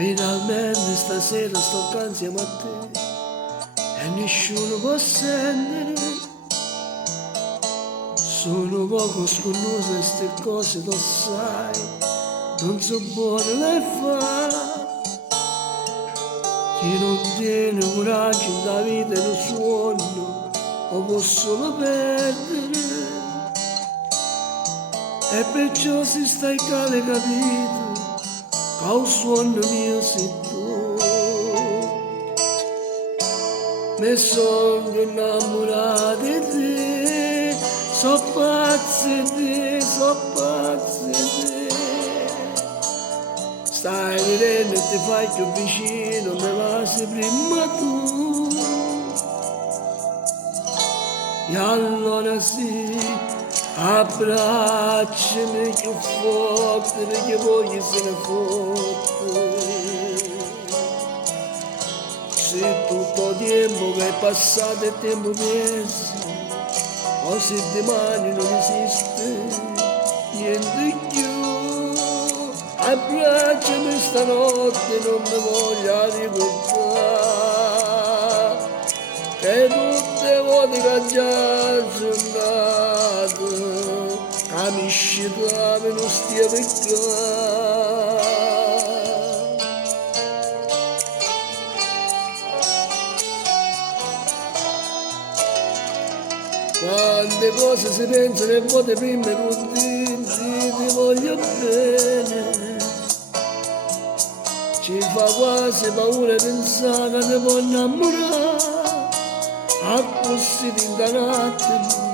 Finalmente stasera sto qua insieme a te e nessuno può sentire. Sono poco sconnuto e ste cose lo sai, non so buone le fa. Chi non tiene coraggio in la vita e lo suono lo può solo perdere. E perciò si stai cale capito che un suono mio sei tu. Mi sono innamorato di te, so pazzo di te, so pazzo di te. Stai vedendo e ti fai più vicino, mi passi prima tu. E allora sì, abbracciami più forte perché voglio se ne fotte. Se tutto il tempo che è passato è tempo perso, o se domani non esiste niente più, abbracciami stanotte, non mi voglio ricordare che tutte le volte che già giornate che mi scitava non stia peccando. Quante cose si pensano e volte prima ti voglio bene. Ci fa quasi paura pensare che ti può innamorare, a così di un attimo.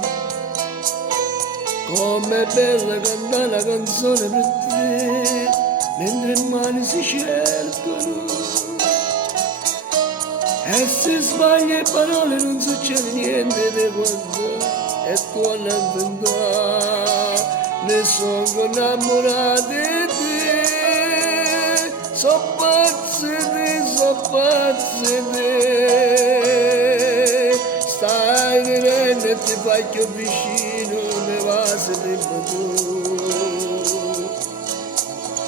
Com'è bella cantare una canzone per te, mentre le mani si cercano. E se sbagli le parole non succede niente di guardare, e tu a inventare, ne sono innamorato di te, so pazzo di te, so pazzo di te. Stai venendo e ti fai più vicino, mi va sempre tu.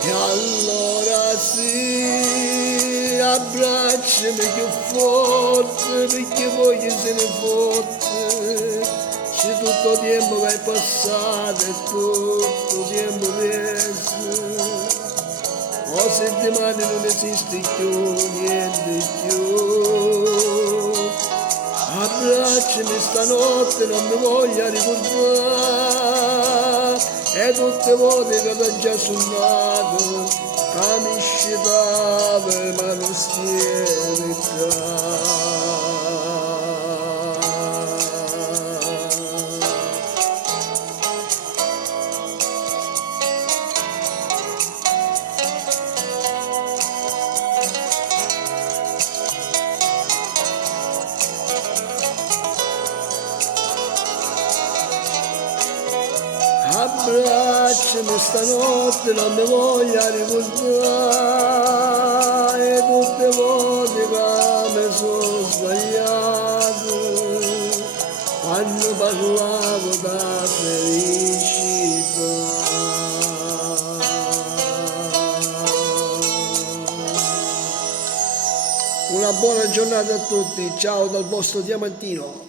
E allora sì, abbracciami più forte perché voglio se ne fotte. Se tutto il tempo che è passato è tutto il tempo perso, o se domani non esiste più niente più. Abbracciami stanotte, non mi voglio ricordare, e tutte le volte che t'ho già suonato, che mi scitava ma non stiene qua. Abbracciami stanotte, non mi voglio ricordare, e tutte le volte che mi sono sbagliato, quando parlavo da felicità. Una buona giornata a tutti, ciao dal vostro Diamantino.